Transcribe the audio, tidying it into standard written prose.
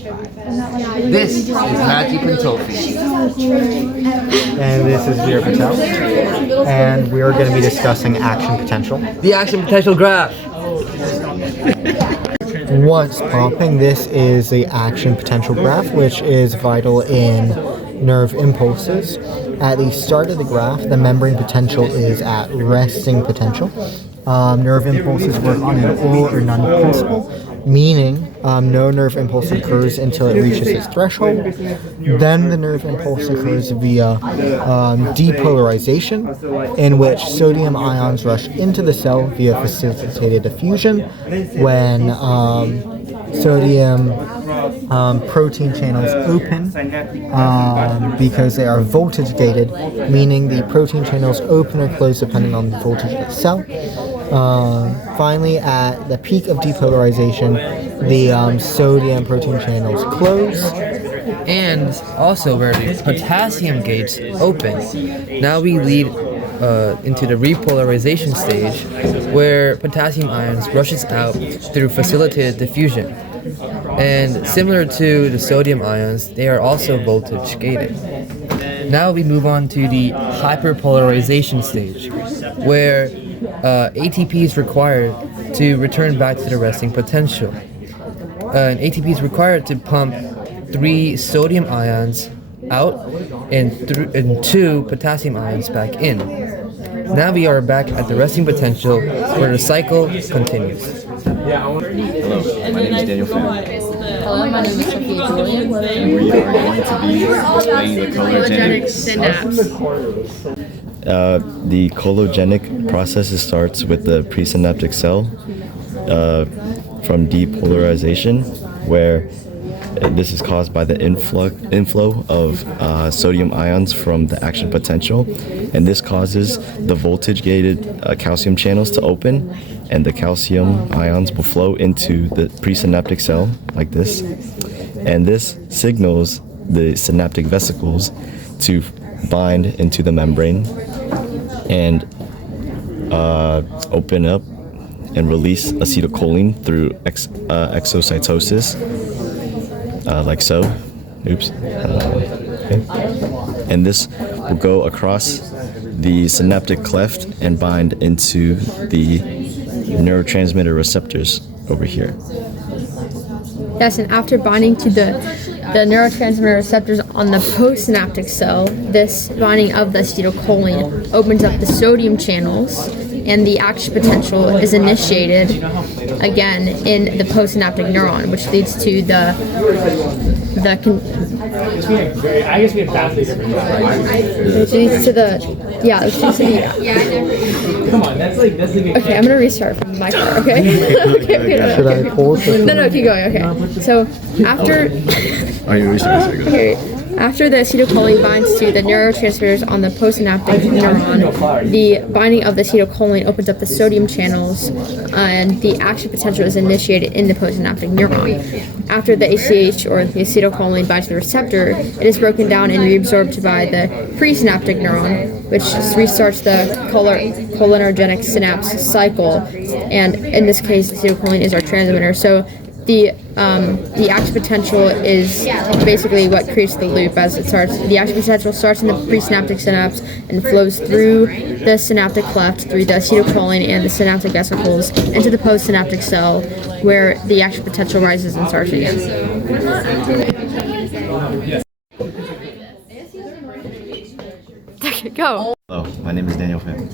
This is Matthew Pantolfi. And this is Veer Patel. And we are going to be discussing action potential. The action potential graph. What's popping? This is the action potential graph, which is vital in nerve impulses. At the start of the graph, the membrane potential is at resting potential. Nerve impulses work on an all or none principle, meaning no nerve impulse occurs until it reaches its threshold. Then the nerve impulse occurs via depolarization, in which sodium ions rush into the cell via facilitated diffusion when sodium protein channels open because they are voltage gated, meaning the protein channels open or close depending on the voltage of the cell. Finally, at the peak of depolarization, the sodium protein channels close. And also where the potassium gates open. Now we lead into the repolarization stage, where potassium ions rushes out through facilitated diffusion. And similar to the sodium ions, they are also voltage gated. Now we move on to the hyperpolarization stage, where ATP is required to return back to the resting potential. And ATP is required to pump 3 sodium ions out and 2 potassium ions back in. Now we are back at the resting potential, where the cycle continues. Hello, my name is Daniel Pham. Hello, my name is Sophia Julian. We are going to be explaining the cholinergic Synapse. The chologenic process starts with the presynaptic cell from depolarization, where this is caused by the inflow of sodium ions from the action potential, and this causes the voltage-gated calcium channels to open, and the calcium ions will flow into the presynaptic cell like this, and this signals the synaptic vesicles to bind into the membrane and open up and release acetylcholine through exocytosis, like so. Oops. Okay. And this will go across the synaptic cleft and bind into the neurotransmitter receptors over here. Yes, and after binding to the neurotransmitter receptors on the postsynaptic cell, this binding of the acetylcholine opens up the sodium channels, and the action potential is initiated again in the postsynaptic neuron, which leads to the I guess we have vastly different. which leads to the Come on, that's like Okay, I'm gonna restart from my part. Okay. okay. Should I pause? No, keep going. Okay. So after. Are you restarting? Okay. After the acetylcholine binds to the neurotransmitters on the postsynaptic neuron, the binding of the acetylcholine opens up the sodium channels, and the action potential is initiated in the postsynaptic neuron. After the ACH, or the acetylcholine, binds to the receptor, it is broken down and reabsorbed by the presynaptic neuron, which restarts the cholinergic synapse cycle, and in this case, acetylcholine is our transmitter. So the action potential is basically what creates the loop as it starts. The action potential starts in the presynaptic synapse and flows through the synaptic cleft, through the acetylcholine and the synaptic vesicles, into the postsynaptic cell, where the action potential rises and starts again. Okay, go. Hello, my name is Daniel Pham.